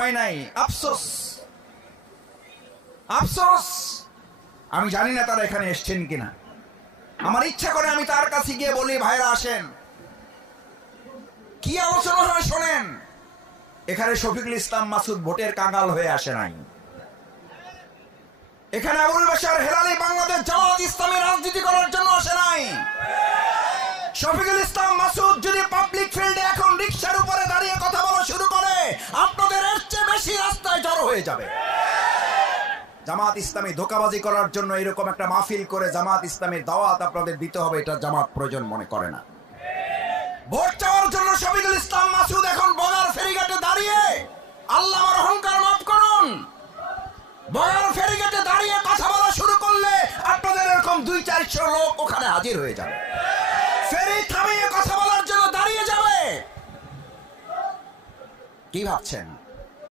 হয় নাই। আফসোস, আফসোস। আমি জানি না তারা এখানে এসছেন কিনা। আমার ইচ্ছা করে আমি তার কাছে গিয়ে বলি, ভাইরা আসেন, কি আলোচনা হয় শোনেন। এখানে শফিকুল ইসলাম মাসুদ ভোটের কাঙাল হয়ে আসে নাই। এখানে আবুল বাশার হেলালি বাংলাদেশ জামাত ইসলামী রাজনীতি করার জন্য আসে নাই। শফিকুল ইসলাম মাসুদ যদি পাবলিক ফিল্ডে এখন রিকশার উপরে দাঁড়িয়ে কথা বলা শুরু করে, আপনাদের এর চেয়ে বেশি রাস্তায় জড়ো হয়ে যাবে। জামাত ইসলামী ধোঁকাবাজি করার জন্য এরকম একটা মাহফিল করে জামাত ইসলামের দাওয়াত আপনাদের দিতে হবে, এটা জামাত প্রয়োজন মনে করে না। ভোট চাওয়ার জন্য শফিকুল ইসলাম মাসুদ এখন বগার ফেরিঘাটে দাঁড়িয়ে, আল্লাহ আমার অহংকার মাফ করুন, বগার ফেরিঘাটে দাঁড়িয়ে কথা বলা শুরু করলে আপনাদের এরকম 200-400 লোক ওখানে হাজির হয়ে যাবে, ফেরি থামিয়ে কথা বলার জন্য দাঁড়িয়ে যাবে। কি ভাবছেন?